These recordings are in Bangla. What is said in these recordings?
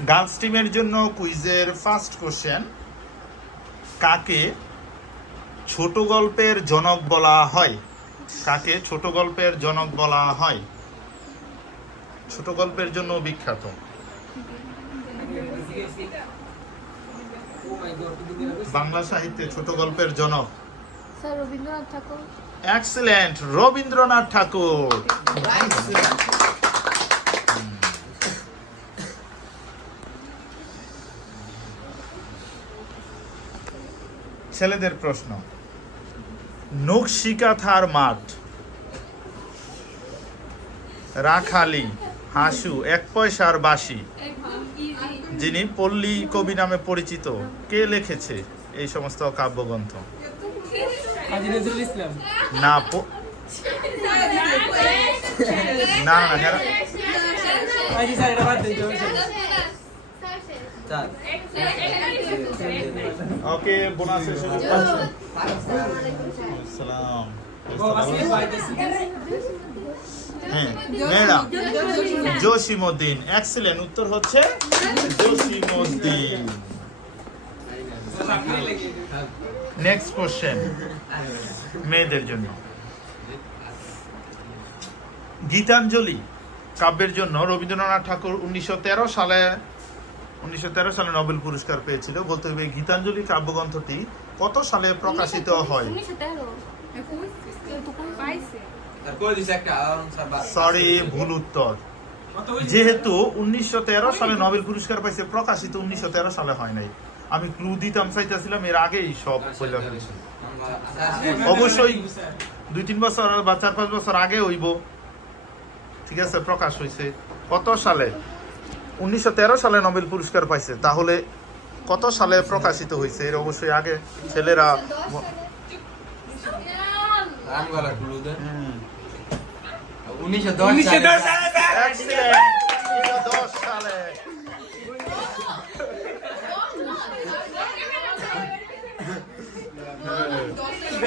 গার্লস টিমের জন্য কুইজের ফার্স্ট কোশ্চেন, কাকে ছোট গল্পের জনক বলা হয়? কাকে ছোট গল্পের জনক বলা হয়? ছোট গল্পের জন্য বিখ্যাত। বাংলা সাহিত্যে ছোট গল্পের জনক স্যার রবীন্দ্রনাথ ঠাকুর। এক্সিলেন্ট, রবীন্দ্রনাথ ঠাকুর। ছেলেদের প্রশ্ন, নকশিকাথার মাঠ, রাখালি, হাসু, এক পয়সার বাঁশি, যিনি পল্লী কবি নামে পরিচিত, কে লিখেছে এই সমস্ত কাব্যগ্রন্থ? না না না, ওকে, বোনাসের সুযোগ পাচ্ছেন। সালাম। হ্যাঁ ম্যাডাম, জসিমউদ্দিন। এক্সিলেন্ট, উত্তর হচ্ছে জসিমউদ্দিন। নেক্সট কোশ্চেন মেয়েদের জন্য, গীতাঞ্জলি কাব্যের জন্য রবীন্দ্রনাথ ঠাকুর 1913 সালে নোবেল পুরস্কার পেয়েছিল। বলতে হবে গীতাঞ্জলি কাব্যগ্রন্থটি কত সালে প্রকাশিত হয়? সরি, ভুল উত্তর। যেহেতু 1913 সালে নোবেল পুরস্কার পাইছে, প্রকাশিত 1913 সালে হয় নাই। আমি ক্লু দিতাম চাইতেছিলাম, এর আগেই সব বলে ফেলেছি। অবশ্যই 2-3 বছর বা 4-5 বছর আগে হইব, ঠিক আছে, প্রকাশ হয়েছে। কত সালে? 1913 সালে নোবেল পুরস্কার পাইছে, তাহলে কত সালে প্রকাশিত হয়েছে? এর অবশ্যই আগে। ছেলেরা 1910 সালে।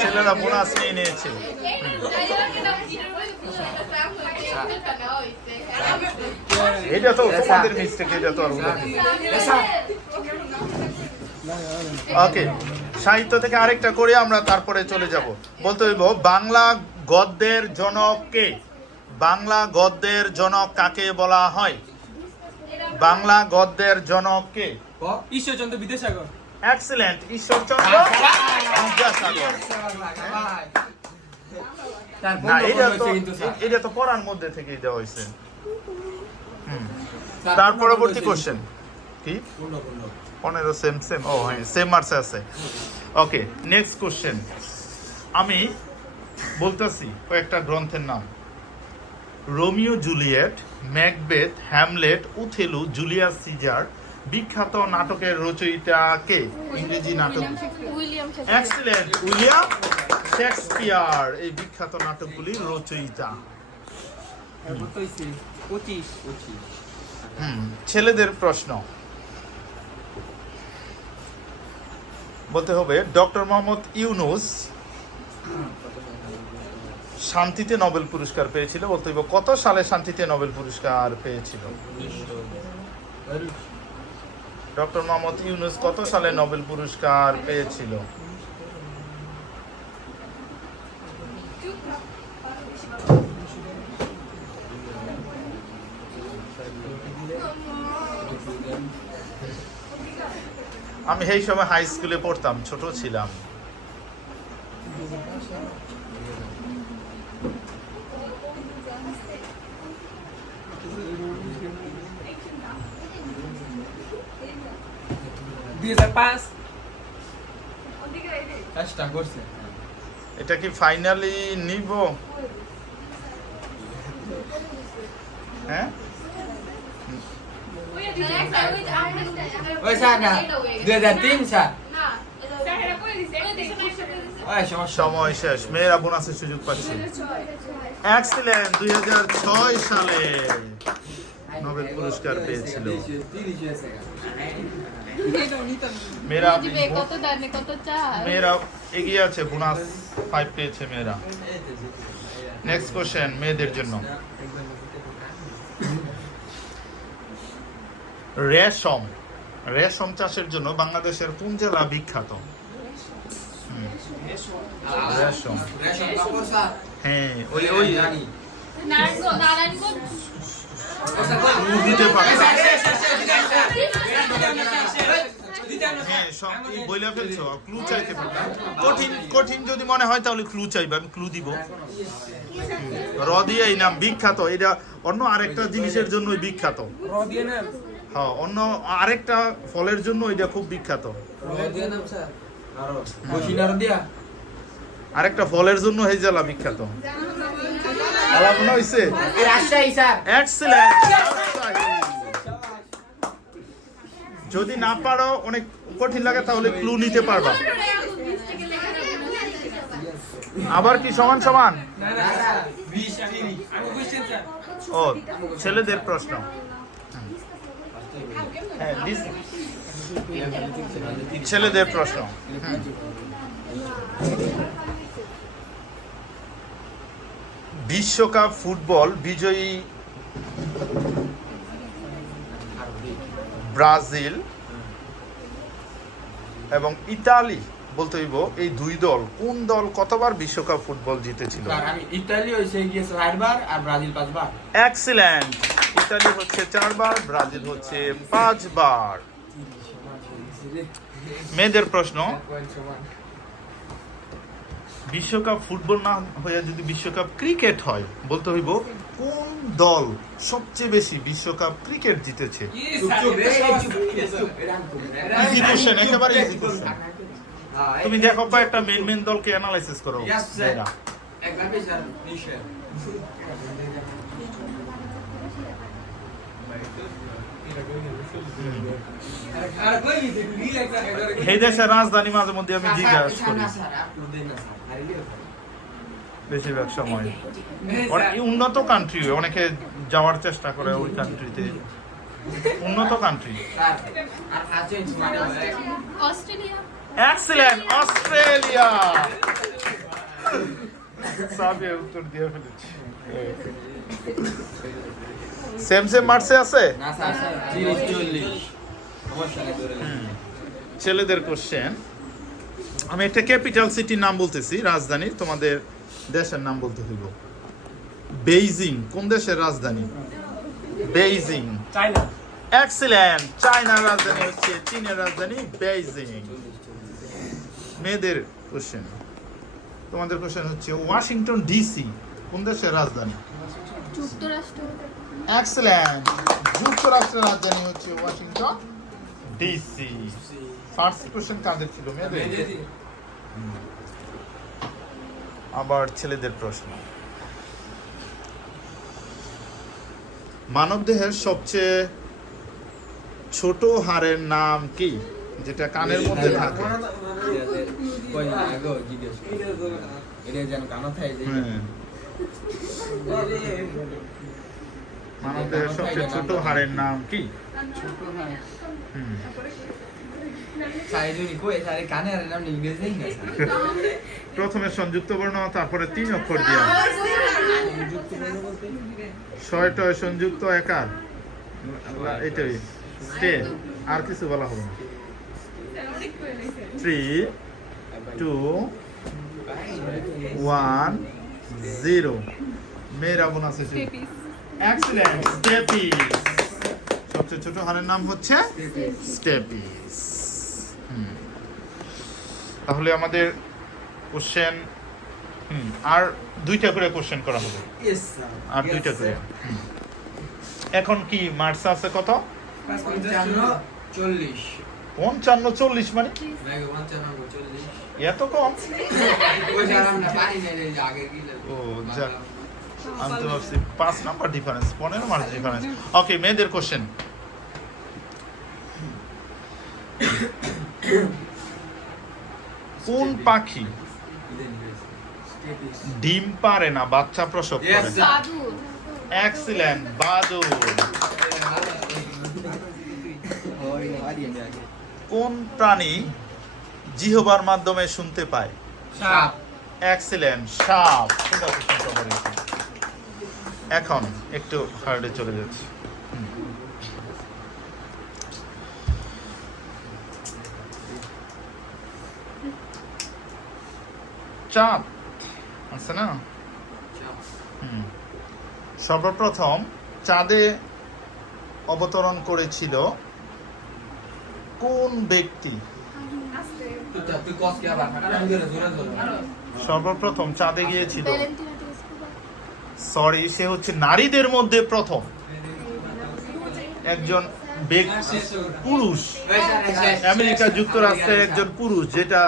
ছেলেরা বোনাস নিয়ে নিয়েছে। এটা তো তোমাদের মিস্টেক, এটা তো আর ওকে। সাহিত্য থেকে আরেকটা করে আমরা তারপরে চলে যাব। বলতে হইব বাংলা গদ্যের জনক কে? বাংলা গদ্যের জনক কাকে বলা হয়? বাংলা গদ্যের জনক কে? ঈশ্বরচন্দ্র বিদ্যাসাগর। এক্সিলেন্ট, ঈশ্বরচন্দ্র বিদ্যাসাগর। না, এটা তো পড়ার মধ্যে থেকেই দেওয়া হয়েছে। তার পরবর্তী কোশ্চেন কি? 15 সেম। ও হ্যাঁ, সেম মার্কস আছে। Okay, next question. আমি বলতেছি কয়েকটা গ্রন্থের নাম: Romeo Juliet, Macbeth, Hamlet, Othello, Julius Caesar. বিখ্যাত নাটকের রচয়িতা কে? ইংরেজি নাটক। এক্সিলেন্ট, উইলিয়াম শেক্সপিয়ার এই বিখ্যাত নাটকগুলির রচয়িতা। ছেলেদের প্রশ্ন, বলতে হবে ডক্টর মোহাম্মদ ইউনুস শান্তিতে নোবেল পুরস্কার পেয়েছিল। বলতে হবে কত সালে শান্তিতে নোবেল পুরস্কার পেয়েছিল? ডক্টর মোহাম্মদ ইউনুস কত সালে নোবেল পুরস্কার পেয়েছিল? আমি সেই সময় হাই স্কুলে পড়তাম, ছোট ছিলাম। এটা কি ফাইনালি নিব? হ্যাঁ, সময় শেষ। মেয়েরা বোনাসের সুযোগ পাচ্ছে। এক্সিলেন্ট, 2006 সালে নোবেল পুরস্কার পেয়েছিল। মেয়েরা এগিয়ে আছে, বোনাস 5 পেয়েছে মেয়েরা। নেক্সট কোশ্চেন মেয়েদের জন্য, রেশম। রেশম চাষের জন্য বাংলাদেশের কোন জেলা বিখ্যাত? রেশম। হ্যাঁ, ওই দিতে পারে। হ্যাঁ, সব বইলা ফেলছো, ক্লু চাইতে পারো। কঠিন যদি মনে হয় তাহলে ক্লু চাইবে, আমি ক্লু দিব। রদিয়া এই নাম বিখ্যাত, এটা অন্য আরেকটা জিনিসের জন্যই বিখ্যাত। হ্যাঁ, অন্য আরেকটা ফলের জন্য এটা খুব বিখ্যাত। আরেকটা ফলের জন্য এই জেলা বিখ্যাত। আলাপনা হইছে? এক্সেলেন্ট। যদি না পারো, অনেক কঠিন লাগে, তাহলে ক্লু নিতে পারবা। আবার কি সমান সমান? ও, ছেলেদের প্রশ্ন। হ্যাঁ, ছেলেদের প্রশ্ন। বিশ্বকাপ ফুটবল বিজয়ী ব্রাজিল এবং ইতালি বলতে হইব, এই দুই দল, কোন দল কতবার বিশ্বকাপ ফুটবল জিতেছিল? ইতালি হইছে গিয়ে 4বার আর ব্রাজিল 5বার। এক্সিলেন্ট। ইতালি হচ্ছে 4বার, ব্রাজিল হচ্ছে 5বার। মেয়েদের প্রশ্ন। বিশ্বকাপ ফুটবল না হয়ে যদি বিশ্বকাপ ক্রিকেট হয়, বলতে হইব কোন দল সবচেয়ে বেশি বিশ্বকাপ ক্রিকেট জিতেছে? ইজি কোশ্চেন, একেবারে ইজি কোশ্চেন। তুমি দেখো একটা মেন দলকে অ্যানালাইসিস করো। এই দেশের রাজধানী মাঝে মধ্যে আমি জিজ্ঞাসা করি বেশিরভাগ সময়। উন্নত কান্ট্রি, অনেকে যাওয়ার চেষ্টা করে ওই কান্ট্রিতে। উন্নত কান্ট্রি। Excellent, Australia. সাবিয়া উত্তর দিয়ে ফেলেছি। সেম মার্সে আছে? না স্যার, 30-40 ছেলেদের কোশ্চেন। আমি একটা ক্যাপিটাল সিটির নাম বলতেছি, রাজধানী, তোমাদের দেশের নাম বলতে হইব। বেইজিং কোন দেশের রাজধানী? বেইজিং। চায়না। এক্সিলেন্ট। চায়নার রাজধানী হচ্ছে, চীনের রাজধানী বেইজিং। মেয়েদের কোশ্চেন। তোমাদের কোশ্চেন হচ্ছে ওয়াশিংটন ডিসি কোন দেশের রাজধানী? যুক্তরাষ্ট্র। এক্সেলেন্ট। যুক্তরাষ্ট্রের রাজধানী হচ্ছে ওয়াশিংটন ডিসি। ফার্স্ট কোশ্চেন কাদের ছিল? মেয়েদের। আবার ছেলেদের প্রশ্ন। মানবদেহের সবচেয়ে ছোট হাড়ের নাম কি, যেটা কানের মধ্যে থাকে? মানবদেহের সবচেয়ে ছোট হাড়ের নাম কি? প্রথমে সংযুক্ত বর্ণ, তারপরে 3 অক্ষর দিয়া। 6 সংযুক্ত একার, এটাই স্টে, আর কিছু বলা হবে না। 3, 2, 1, 0। মেয়েরা বোন আছে। Excellent, stapes. সবচেয়ে ছোট হাড়ের নাম হচ্ছে স্টেপিস। তাহলে আমাদের কোশ্চেন আর 2টা করে কোশ্চেন করা হবে। আর 2টা করে। এখন কি মার্কস আছে কত? 55-40 মানে এত কম? ও যা, আমি তো ভাবছি 5 নাম্বার ডিফারেন্স, 15 মার্ক ডিফারেন্স। ওকে, মেয়েদের কোশ্চেন। কোন পাখি ডিম পারে না, বাচ্চা প্রসব করে? বাদুড়। এক্সিলেন্ট, বাদুড়। কোন প্রাণী জিহ্বার মাধ্যমে শুনতে পায়? সাপ। এক্সিলেন্ট, সাপ। এখন একটু হার্ডে চলে যাচ্ছে। চাঁদ আছে না? হুম। সর্বপ্রথম চাঁদে অবতরণ করেছিল কোন ব্যক্তি? তুই কস কে আবার আমি জোরে জোরে সর্বপ্রথম চাঁদে গিয়েছিল, ভ্যালেন্টিনা তেরেস্কোভা। সরি, সে হচ্ছে নারীদের মধ্যে প্রথম একজন পুরুষ, আমেরিকা যুক্তরাষ্ট্রের একজন পুরুষ, যেটা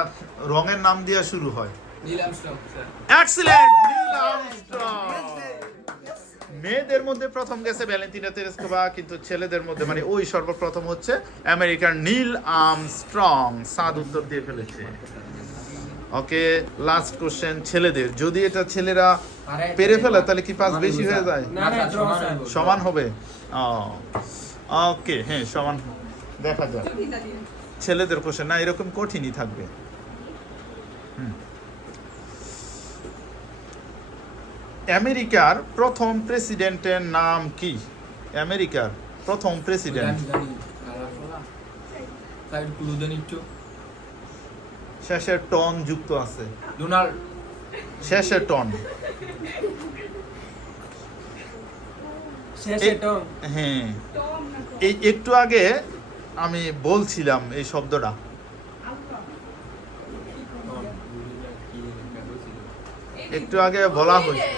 রঙের নাম দিয়ে শুরু হয়। Neil Armstrong sir excellent, Neil Armstrong. মেয়েদের মধ্যে প্রথম গেছে ভ্যালেন্টিনা তেরেস্কোভা, কিন্তু ছেলেদের মধ্যে মানে ওই সর্বপ্রথম হচ্ছে আমেরিকার নীল আর্মস্ট্রং। সাদ উত্তর দিয়ে ফেলেছে। ওকে, লাস্ট কোশ্চেন ছেলেদের। যদি এটা ছেলেরা পেরে ফেলে তাহলে কি 5 বেশি হয়ে যায়? না না ড্র স্যার। সমান হবে? ওকে, হ্যাঁ সমান, দেখা যাক। ছেলেদের কোশ্চেন না, এরকম কঠিনই থাকবে। আমেরিকার প্রথম প্রেসিডেন্টের নাম কি? আমেরিকার প্রথম প্রেসিডেন্ট। আমি জানি সাইড ক্লু দেন একটু শেষের টন যুক্ত আছে, ডোনাল্ড শেষের টন। শেষ এই- এটা হ্যাঁ, এই একটু আগে আমি বলছিলাম এই শব্দটা। একটু আগে বলা হয়েছে,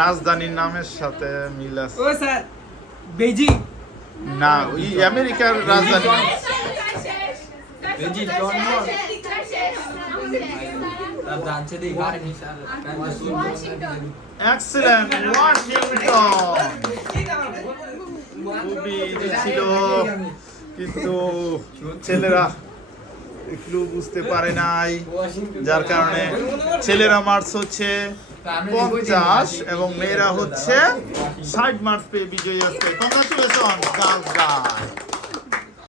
রাজধানীর নামের সাথে মিল আছে। ও স্যার বেজিং। না, ওই আমেরিকার রাজধানী। বেজি টন তার জানছে দি গাড়ি এক্সিলেন্ট, ওয়াশিংটন। খুবই ইজি ছিল, কিন্তু ছেলেরা একটু বুঝতে পারে নাই, যার কারণে ছেলেরা মার্কস হচ্ছে 50 এবং মেয়েরা হচ্ছে 60 মার্কস পেয়ে বিজয়ী হচ্ছে। Congratulation girls.